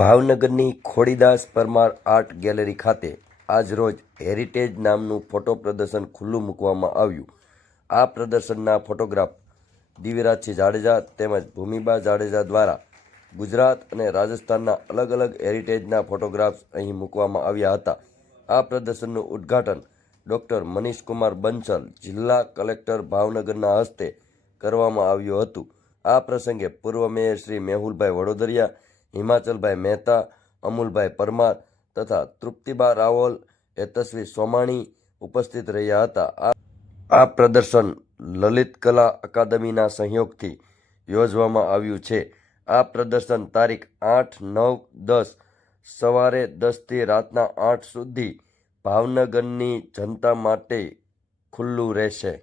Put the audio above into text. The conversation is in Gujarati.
ભાવનગરની ખોડીદાસ પરમાર આર્ટ ગેલેરી ખાતે આજરોજ હેરિટેજ નામનું ફોટો પ્રદર્શન ખુલ્લું મૂકવામાં આવ્યું. આ પ્રદર્શનના ફોટોગ્રાફ દિવ્યરાજસિંહ જાડેજા તેમજ ભૂમિબા જાડેજા દ્વારા ગુજરાત અને રાજસ્થાનના અલગ અલગ હેરિટેજના ફોટોગ્રાફ્સ અહીં મૂકવામાં આવ્યા હતા. આ પ્રદર્શનનું ઉદ્ઘાટન ડૉક્ટર મનીષકુમાર બંસલ, જિલ્લા કલેક્ટર ભાવનગરના હસ્તે કરવામાં આવ્યું હતું. આ પ્રસંગે પૂર્વ મેયર શ્રી મેહુલભાઈ વડોદરિયા, હિમાચલભાઈ મહેતા, અમુલભાઈ પરમાર તથા તૃપ્તિબા રાવલ, યશસ્વી સોમાણી ઉપસ્થિત રહ્યા હતા. આ પ્રદર્શન લલિત કલા અકાદમીના સહયોગથી યોજવામાં આવ્યું છે. આ પ્રદર્શન તારીખ 8, 9, 10 સવારે 10 થી રાતના 8 સુધી ભાવનગરની જનતા માટે ખુલ્લું રહેશે.